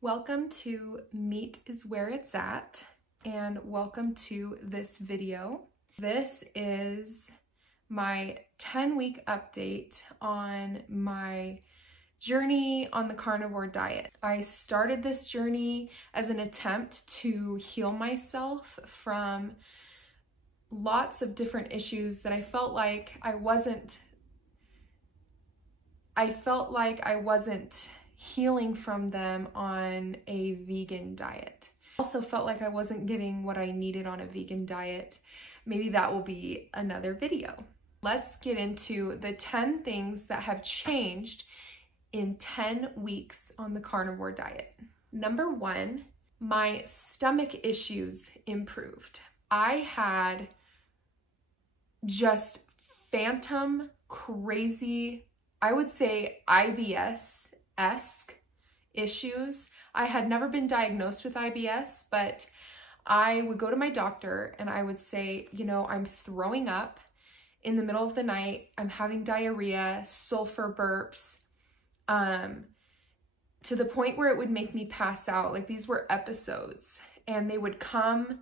Welcome to Meat is Where It's At, and welcome to this video. This is my 10-week update on my journey on the carnivore diet. I started this journey as an attempt to heal myself from lots of different issues that I felt like I wasn't healing from them on a vegan diet. I also felt like I wasn't getting what I needed on a vegan diet. Maybe that will be another video. Let's get into the 10 things that have changed in 10 weeks on the carnivore diet. Number 1, my stomach issues improved. I had just phantom crazy, I would say IBS-esque issues. I had never been diagnosed with IBS, but I would go to my doctor and I would say, you know, I'm throwing up in the middle of the night. I'm having diarrhea, sulfur burps, to the point where it would make me pass out. Like, these were episodes and they would come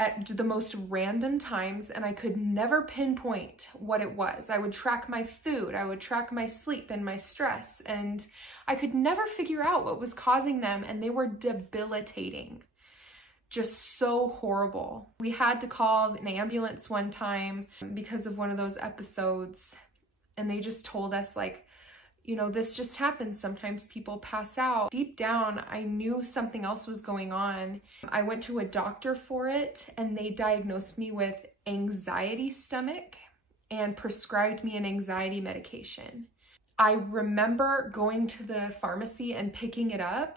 at the most random times and I could never pinpoint what it was. I would track my food, I would track my sleep and my stress, and I could never figure out what was causing them, and they were debilitating. Just so horrible. We had to call an ambulance one time because of one of those episodes, and they just told us, like, you know, this just happens. Sometimes people pass out. Deep down, I knew something else was going on. I went to a doctor for it and they diagnosed me with anxiety stomach and prescribed me an anxiety medication. I remember going to the pharmacy and picking up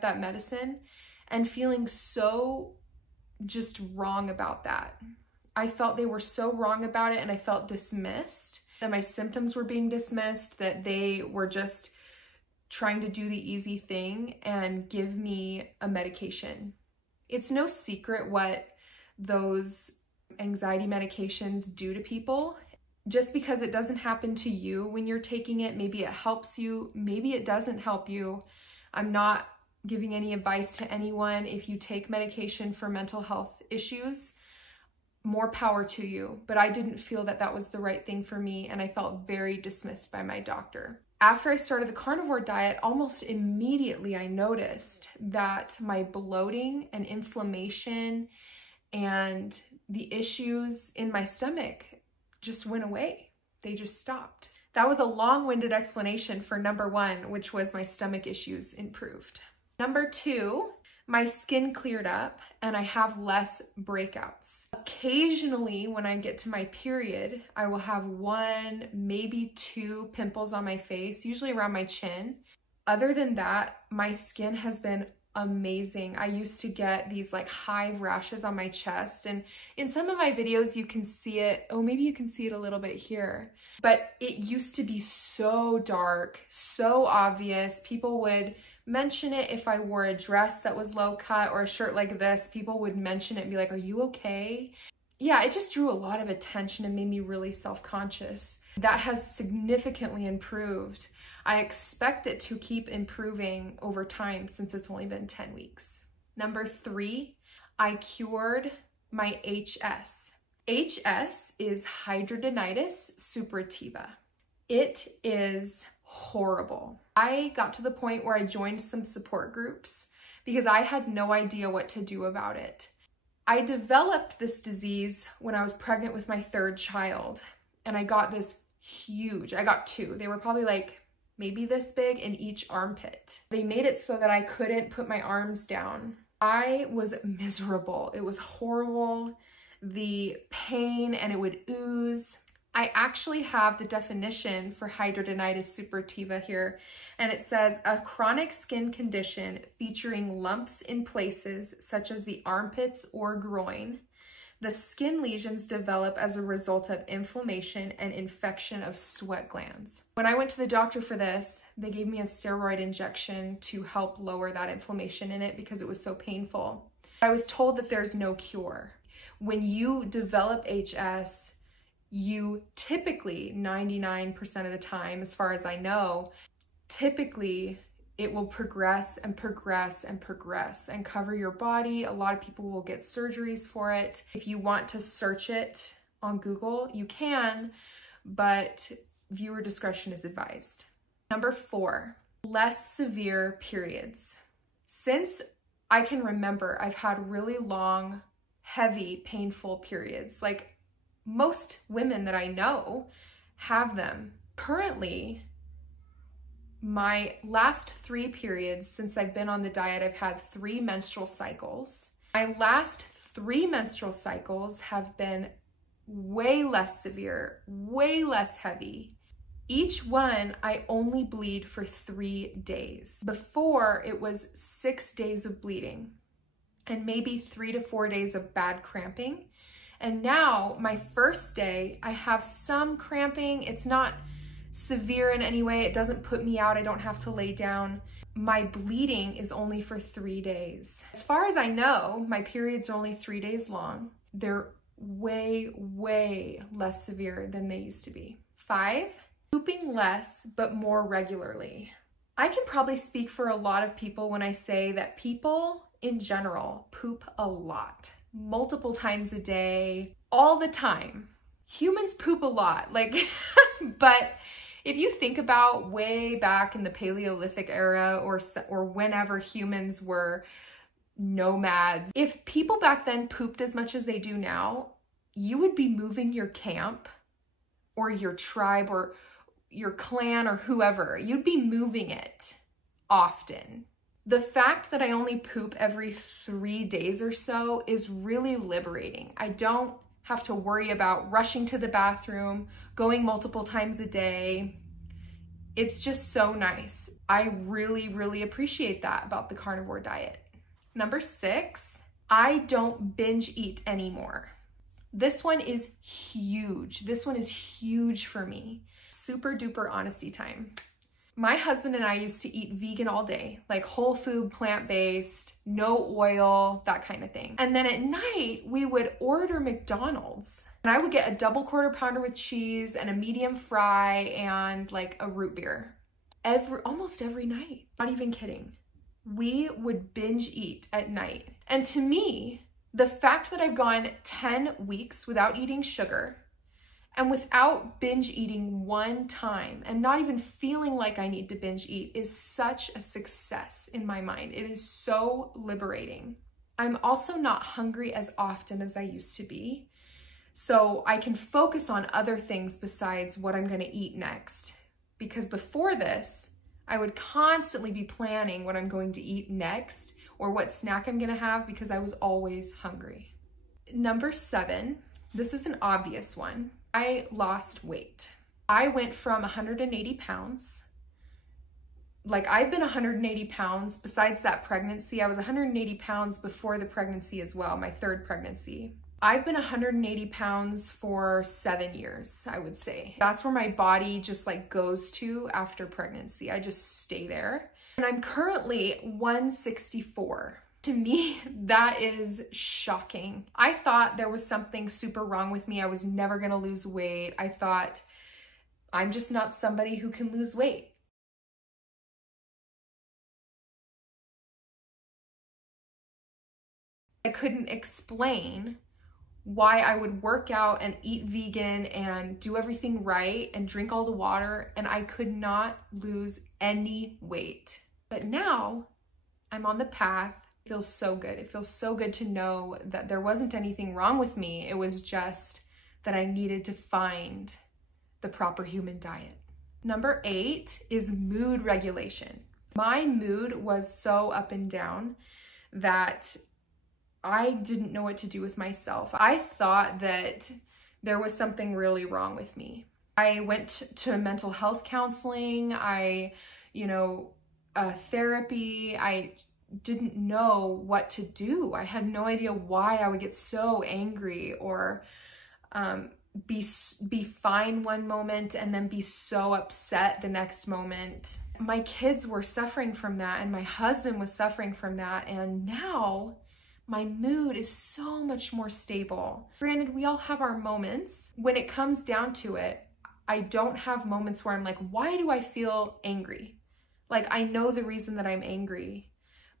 that medicine and feeling so just wrong about that. I felt they were so wrong about it, and I felt dismissed, that my symptoms were being dismissed, that they were just trying to do the easy thing and give me a medication. It's no secret what those anxiety medications do to people. Just because it doesn't happen to you when you're taking it, maybe it helps you, maybe it doesn't help you. I'm not giving any advice to anyone. If you take medication for mental health issues, more power to you, but I didn't feel that that was the right thing for me, and I felt very dismissed by my doctor. After I started the carnivore diet, almost immediately I noticed that my bloating and inflammation and the issues in my stomach just went away. They just stopped. That was a long-winded explanation for number 1, which was my stomach issues improved. Number 2, my skin cleared up and I have less breakouts. Occasionally, when I get to my period, I will have 1, maybe 2 pimples on my face, usually around my chin. Other than that, my skin has been amazing. I used to get these like hive rashes on my chest, and in some of my videos you can see it. Oh, maybe you can see it a little bit here. But it used to be so dark, so obvious. People would mention it if I wore a dress that was low cut or a shirt like this. People would mention it and be like, "Are you okay?" Yeah, it just drew a lot of attention and made me really self-conscious. That has significantly improved. I expect it to keep improving over time since it's only been 10 weeks. Number 3, I cured my HS. HS is hidradenitis suppurativa. It is horrible. I got to the point where I joined some support groups because I had no idea what to do about it. I developed this disease when I was pregnant with my 3rd child, and I got this huge, I got 2. They were probably like maybe this big in each armpit. They made it so that I couldn't put my arms down. I was miserable. It was horrible. The pain, and it would ooze. I actually have the definition for hidradenitis suppurativa here, and it says a chronic skin condition featuring lumps in places such as the armpits or groin. The skin lesions develop as a result of inflammation and infection of sweat glands. When I went to the doctor for this, they gave me a steroid injection to help lower that inflammation in it because it was so painful. I was told that there's no cure. When you develop HS, you typically, 99% of the time, as far as I know, typically it will progress and progress and progress and cover your body. A lot of people will get surgeries for it. If you want to search it on Google, you can, but viewer discretion is advised. Number 4, less severe periods. Since I can remember, I've had really long, heavy, painful periods. Like most women that I know have them. Currently, my last 3 periods, since I've been on the diet, I've had 3 menstrual cycles. My last 3 menstrual cycles have been way less severe, way less heavy. Each one, I only bleed for 3 days. Before, it was 6 days of bleeding and maybe 3 to 4 days of bad cramping. And now, my first day, I have some cramping. It's not severe in any way. It doesn't put me out. I don't have to lay down. My bleeding is only for 3 days. As far as I know, my periods are only 3 days long. They're way, way less severe than they used to be. 5, pooping less, but more regularly. I can probably speak for a lot of people when I say that people in general poop a lot, multiple times a day, all the time. Humans poop a lot, like, but if you think about way back in the Paleolithic era or whenever humans were nomads, if people back then pooped as much as they do now, you would be moving your camp or your tribe or your clan or whoever. You'd be moving it often. The fact that I only poop every 3 days or so is really liberating. I don't have to worry about rushing to the bathroom, going multiple times a day. It's just so nice. I really, really appreciate that about the carnivore diet. Number 6, I don't binge eat anymore. This one is huge. This one is huge for me. Super duper honesty time. My husband and I used to eat vegan all day, like whole food, plant-based, no oil, that kind of thing. And then at night, we would order McDonald's. And I would get a double quarter pounder with cheese and a medium fry and like a root beer. Almost every night, not even kidding. We would binge eat at night. And to me, the fact that I've gone 10 weeks without eating sugar and without binge eating one time and not even feeling like I need to binge eat is such a success in my mind. It is so liberating. I'm also not hungry as often as I used to be, so I can focus on other things besides what I'm gonna eat next. Because before this, I would constantly be planning what I'm going to eat next or what snack I'm gonna have because I was always hungry. Number 7, this is an obvious one. I lost weight. I went from 180 pounds. Like I've been 180 pounds besides that pregnancy. I was 180 pounds before the pregnancy as well, my 3rd pregnancy. I've been 180 pounds for 7 years, I would say. That's where my body just like goes to after pregnancy. I just stay there. And I'm currently 164. To me, that is shocking. I thought there was something super wrong with me. I was never gonna lose weight. I thought I'm just not somebody who can lose weight. I couldn't explain why I would work out and eat vegan and do everything right and drink all the water, and I could not lose any weight. But now I'm on the path. It feels so good. It feels so good to know that there wasn't anything wrong with me. It was just that I needed to find the proper human diet. Number 8 is mood regulation. My mood was so up and down that I didn't know what to do with myself. I thought that there was something really wrong with me. I went to mental health counseling, therapy. I didn't know what to do. I had no idea why I would get so angry or be fine one moment and then be so upset the next moment. My kids were suffering from that and my husband was suffering from that, and now my mood is so much more stable. Granted, we all have our moments. When it comes down to it, I don't have moments where I'm like, why do I feel angry? Like, I know the reason that I'm angry,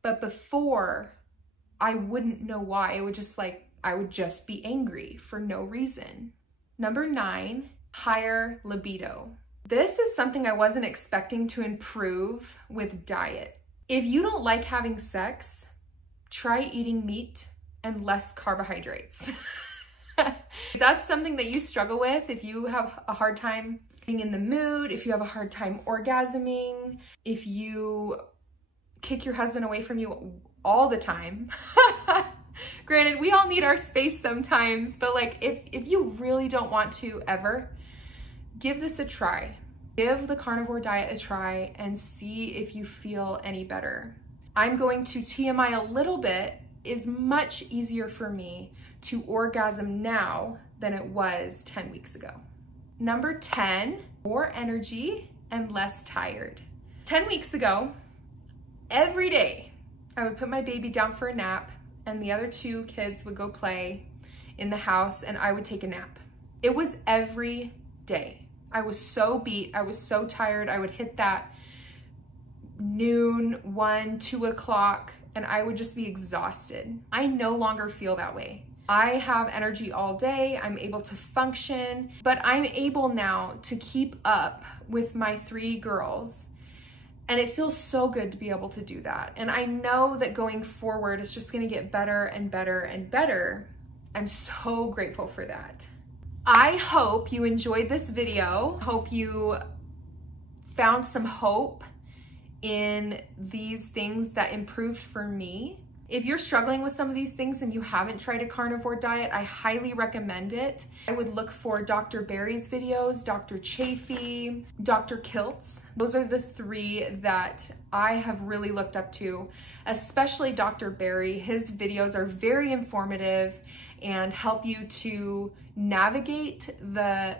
but before I wouldn't know why. It would just I would just be angry for no reason. Number 9, higher libido. This is something I wasn't expecting to improve with diet. If you don't like having sex, try eating meat and less carbohydrates. If that's something that you struggle with, if you have a hard time being in the mood, if you have a hard time orgasming, if you kick your husband away from you all the time, granted, we all need our space sometimes, but like if you really don't want to ever, give this a try. Give the carnivore diet a try and see if you feel any better. I'm going to TMI a little bit. It's much easier for me to orgasm now than it was 10 weeks ago. Number 10, more energy and less tired. 10 weeks ago, every day, I would put my baby down for a nap and the other 2 kids would go play in the house and I would take a nap. It was every day. I was so beat, I was so tired. I would hit that noon, 1, 2 o'clock, and I would just be exhausted. I no longer feel that way. I have energy all day, I'm able to function, but I'm able now to keep up with my 3 girls. And it feels so good to be able to do that. And I know that going forward, it's just gonna get better and better and better. I'm so grateful for that. I hope you enjoyed this video. Hope you found some hope in these things that improved for me. If you're struggling with some of these things and you haven't tried a carnivore diet, I highly recommend it. I would look for Dr. Barry's videos, Dr. Chafee, Dr. Kiltz. Those are the 3 that I have really looked up to, especially Dr. Barry. His videos are very informative and help you to navigate the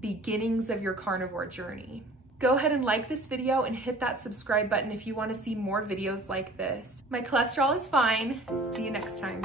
beginnings of your carnivore journey. Go ahead and like this video and hit that subscribe button if you want to see more videos like this. My cholesterol is fine. See you next time.